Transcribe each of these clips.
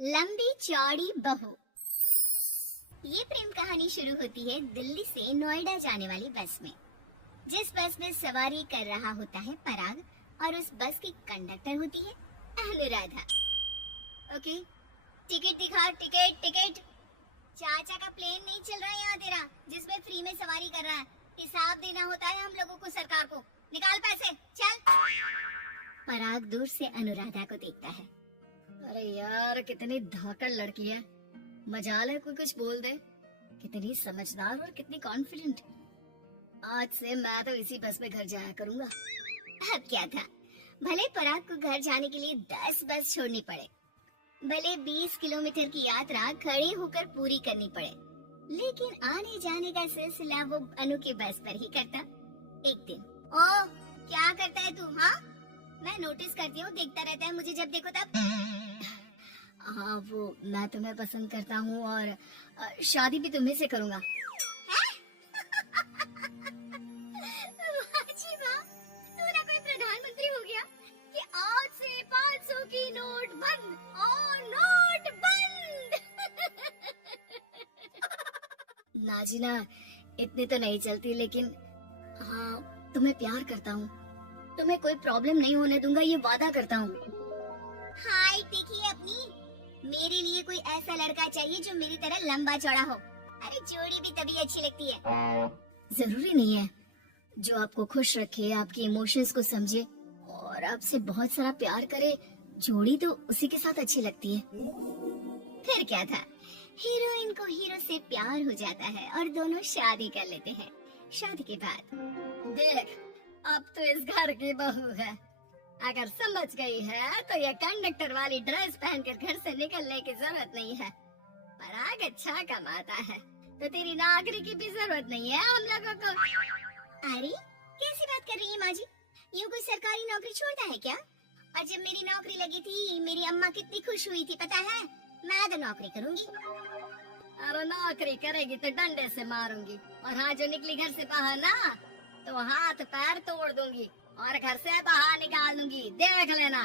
लंबी चौड़ी बहू। ये प्रेम कहानी शुरू होती है दिल्ली से नोएडा जाने वाली बस में। जिस बस में सवारी कर रहा होता है पराग और उस बस की कंडक्टर होती है अनुराधा। ओके, टिकट दिखा, टिकट टिकट। चाचा का प्लेन नहीं चल रहा है यहाँ तेरा, जिसमें फ्री में सवारी कर रहा है। हिसाब देना होता है हम लोगों को सरकार को। निकाल पैसे, चल। पराग दूर से अनुराधा को देखता है। अरे यार, कितनी धाकड़ लड़की है। मजाल है कोई कुछ बोल दे। कितनी समझदार और कितनी कॉन्फिडेंट। आज से मैं तो इसी बस में घर जाया करूंगा। अब क्या था, भले पराग को घर जाने के लिए 10 बस छोड़नी पड़े, भले 20 किलोमीटर की यात्रा खड़े होकर पूरी करनी पड़े, लेकिन आने जाने का सिलसिला वो अनु की बस पर ही करता। एक दिन, ओ क्या करता है तू? हाँ, मैं नोटिस करती हूँ, देखता रहता है मुझे जब देखो तब। हाँ, वो मैं तुम्हें पसंद करता हूँ और शादी भी तुम्हीं से करूँगा। जी वाह, तू ना कोई प्रधानमंत्री हो गया कि आज से 500 की नोट बंद और नोट बंद। नाजिना, इतनी तो नहीं चलती, लेकिन हाँ, तुम्हें प्यार करता हूँ। तुम्हें कोई प्रॉब्लम नहीं होने दूंगा, ये वादा करता हूँ। हाइट देखिए अपनी। मेरे लिए कोई ऐसा लड़का चाहिए जो मेरी तरह लंबा चौड़ा हो। अरे जोड़ी भी तभी अच्छी लगती है। जरूरी नहीं है, जो आपको खुश रखे, आपके इमोशंस को समझे और आपसे बहुत सारा प्यार करे, जोड़ी तो उसी के साथ अच्छी लगती है। फिर क्या था, हीरोइन को हीरो से प्यार हो जाता है और दोनों शादी कर लेते हैं। शादी के बाद देख, अब तो इस घर की बहू है। अगर समझ गई है तो ये कंडक्टर वाली ड्रेस पहनकर घर से निकलने की जरूरत नहीं है। पराग अच्छा कमाता है तो तेरी नौकरी की भी जरूरत नहीं है हम लोगों को। अरे कैसी बात कर रही है माँ जी? यूँ कोई सरकारी नौकरी छोड़ता है क्या? और जब मेरी नौकरी लगी थी, मेरी अम्मा कितनी खुश हुई थी पता है? मैं तो नौकरी करूंगी। अरे नौकरी करेगी तो डंडे से मारूंगी, और हाँ, जो निकली घर से बाहर ना तो हाथ पैर तोड़ दूंगी और घर से बाहर निकाल दूंगी, देख लेना।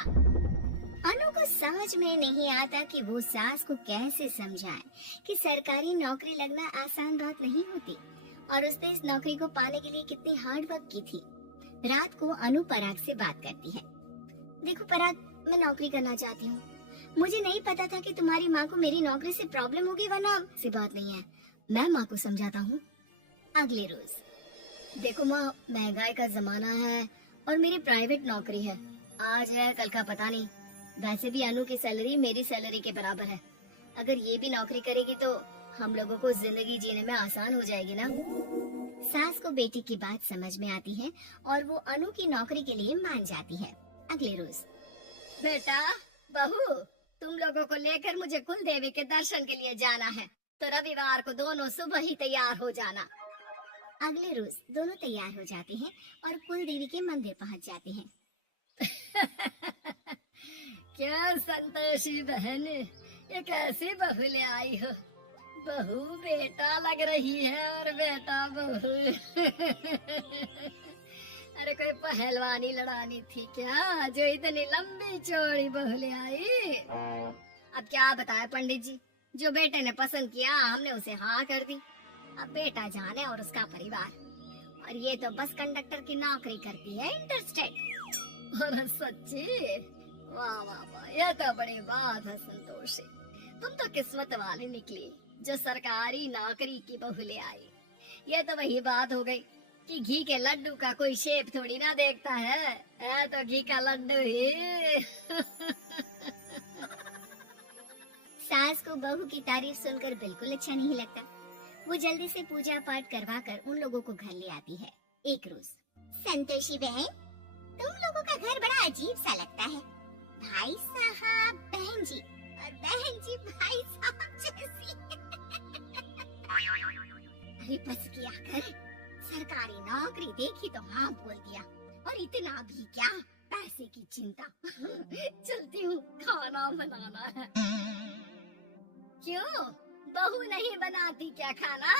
अनु को समझ में नहीं आता कि वो सास को कैसे समझाए कि सरकारी नौकरी लगना आसान बात नहीं होती और उसने इस नौकरी को पाने के लिए कितनी हार्ड वर्क की थी। रात को अनु पराग से बात करती है। देखो पराग, मैं नौकरी करना चाहती हूँ। मुझे नहीं पता था कि तुम्हारी माँ को मेरी नौकरी से प्रॉब्लम होगी, वरना ऐसी बात नहीं है, मैं माँ को समझाता हूँ। अगले रोज, देखो माँ, महंगाई का जमाना है और मेरी प्राइवेट नौकरी है। आज है कल का पता नहीं। वैसे भी अनु की सैलरी मेरी सैलरी के बराबर है। अगर ये भी नौकरी करेगी तो हम लोगों को जिंदगी जीने में आसान हो जाएगी ना। सास को बेटी की बात समझ में आती है और वो अनु की नौकरी के लिए मान जाती है। अगले रोज, बेटा, बहू, तुम लोगों को लेकर मुझे कुल देवी के दर्शन के लिए जाना है, तो रविवार को दोनों सुबह ही तैयार हो जाना। अगले रोज दोनों तैयार हो जाते हैं और कुल देवी के मंदिर पहुंच जाते हैं। क्या संतोषी बहन, ये कैसी बहू ले आई हो? बहू बेटा लग रही है और बेटा बहू। अरे कोई पहलवानी लड़ानी थी क्या जो इतनी लंबी चौड़ी बहू ले आई? अब क्या बताए पंडित जी, जो बेटे ने पसंद किया हमने उसे हाँ कर दी। अब बेटा जाने और उसका परिवार, और ये तो बस कंडक्टर की नौकरी करती है इंटरस्टेट। और सच्ची, वाह वाह वाह, ये तो बड़ी बात है संतोषी। तुम तो किस्मत वाली निकली जो सरकारी नौकरी की बहू ले आई। ये तो वही बात हो गई कि घी के लड्डू का कोई शेप थोड़ी ना देखता है तो घी का लड्डू ही। सास को बहू की तारीफ सुनकर बिल्कुल अच्छा नहीं लगता। वो जल्दी से पूजा पाठ करवा कर उन लोगों को घर ले आती है। एक रोज, संतोषी बहन, तुम लोगों का घर बड़ा अजीब सा लगता है। भाई साहब बहन जी और बहन जी भाई साहब जैसी। अरे बस किया कर, सरकारी नौकरी देखी तो हाँ बोल दिया, और इतना भी क्या, पैसे की चिंता। चलती हूँ, खाना बनाना है। क्यों, बहू नहीं बनाती क्या खाना?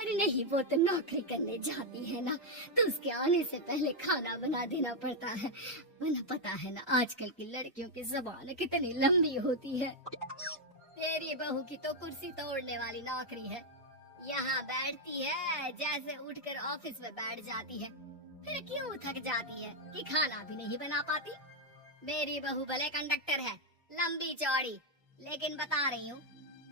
अरे नहीं, वो तो नौकरी करने जाती है ना, तो उसके आने से पहले खाना बना देना पड़ता है, वरना पता है ना आजकल की लड़कियों की ज़बान कितनी लंबी होती है। तेरी बहू की तो कुर्सी तोड़ने वाली नौकरी है, यहाँ बैठती है जैसे उठकर ऑफिस में बैठ जाती है, फिर क्यों थक जाती है कि खाना भी नहीं बना पाती। मेरी बहू भले कंडक्टर है, लंबी चौड़ी, लेकिन बता रही हूँ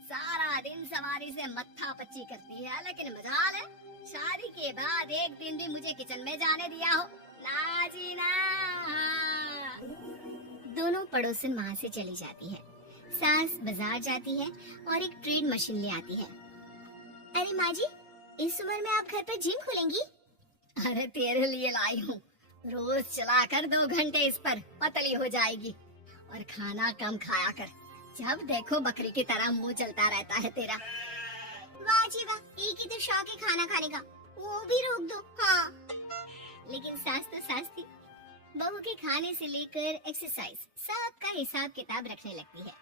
सारा दिन सवारी से मत्था पच्ची करती है, लेकिन मजाल है शादी के बाद एक दिन भी मुझे किचन में जाने दिया हो ना जी ना। दोनों पड़ोसन वहाँ से चली जाती है। सास बाजार जाती है और एक ट्रेड मशीन ले आती है। अरे माँ जी, इस उम्र में आप घर पर जिम खोलेंगी? अरे तेरे लिए लाई हूँ, रोज चलाकर 2 घंटे इस पर, पतली हो जाएगी। और खाना कम खाया कर, जब देखो बकरी की तरह मुंह चलता रहता है तेरा। वाह जी वाह, एक ही तो शौक है खाना खाने का, वो भी रोक दो। हाँ, लेकिन सास तो सास थी, बहू के खाने से लेकर एक्सरसाइज सबका हिसाब किताब रखने लगती है।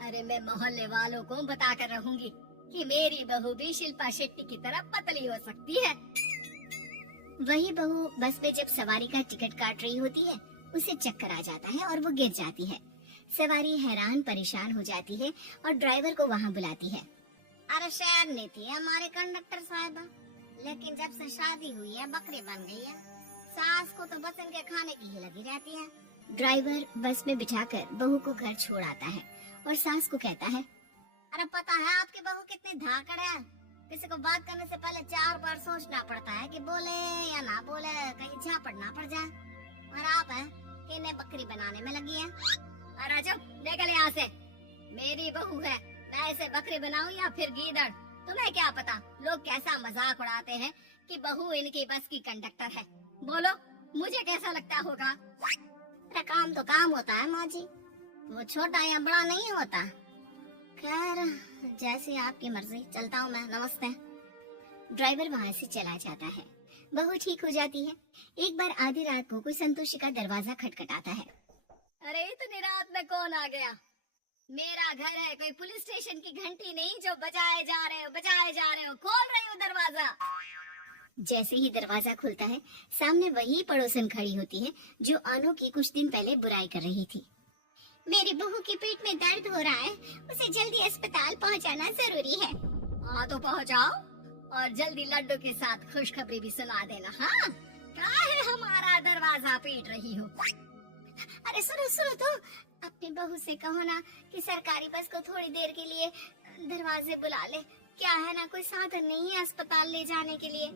अरे मैं मोहल्ले वालों को बताकर रहूंगी कि मेरी बहू भी शिल्पा शेट्टी की तरह पतली हो सकती है। वही बहू बस में जब सवारी का टिकट काट रही होती है, उसे चक्कर आ जाता है और वो गिर जाती है। सवारी हैरान परेशान हो जाती है और ड्राइवर को वहाँ बुलाती है। अरे शहर नहीं थी हमारे कंडक्टर साहब, लेकिन जब से शादी हुई है बकरी बन गई है। सास को तो बस इनके खाने की ही लगी रहती है। ड्राइवर बस में बिठाकर बहू को घर छोड़ आता है और सास को कहता है, अरे पता है आपकी बहू कितनी धाकड़ है, किसी को बात करने से पहले 4 बार सोचना पड़ता है कि बोले या ना बोले, कहीं झापड़ ना पड़ जाए। और आप है कि इन्हें बकरी बनाने में लगी है। अरे चुप, निकल यहाँ से। मेरी बहू है, मैं इसे बकरी बनाऊं या फिर गीदड़, तुम्हें क्या पता लोग कैसा मजाक उड़ाते हैं कि बहू इनकी बस की कंडक्टर है। बोलो मुझे कैसा लगता होगा। अरे काम तो काम होता है माँ जी, वो छोटा या बड़ा नहीं होता। खैर जैसी आपकी मर्जी, चलता हूँ मैं, नमस्ते। ड्राइवर वहाँ से चला जाता है। बहू ठीक हो जाती है। एक बार आधी रात को कोई संतोषी का दरवाजा खटखटाता है। अरे इतनी रात में कौन आ गया? मेरा घर है, कोई पुलिस स्टेशन की घंटी नहीं जो बजाए जा रहे हो। खोल रही हूँ दरवाजा। जैसे ही दरवाजा खुलता है, सामने वही पड़ोसन खड़ी होती है जो अनु की कुछ दिन पहले बुराई कर रही थी। मेरी बहू के पेट में दर्द हो रहा है, उसे जल्दी अस्पताल पहुंचाना जरूरी है। हाँ तो पहुंचाओ, और जल्दी लड्डू के साथ खुशखबरी भी सुना देना। हाँ, काहे हमारा दरवाजा पीट रही हो? अरे सुनो तो, अपनी बहू से कहो ना कि सरकारी बस को थोड़ी देर के लिए दरवाजे बुला ले। क्या है ना, कोई साधन नहीं है अस्पताल ले जाने के लिए।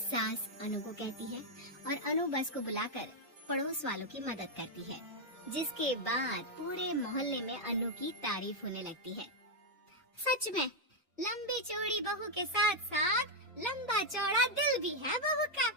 सास अनु को कहती है और अनु बस को बुलाकर पड़ोस वालों की मदद करती है, जिसके बाद पूरे मोहल्ले में अनु की तारीफ होने लगती है। सच में लंबी चौड़ी बहू के साथ साथ लंबा चौड़ा दिल भी है बहू का।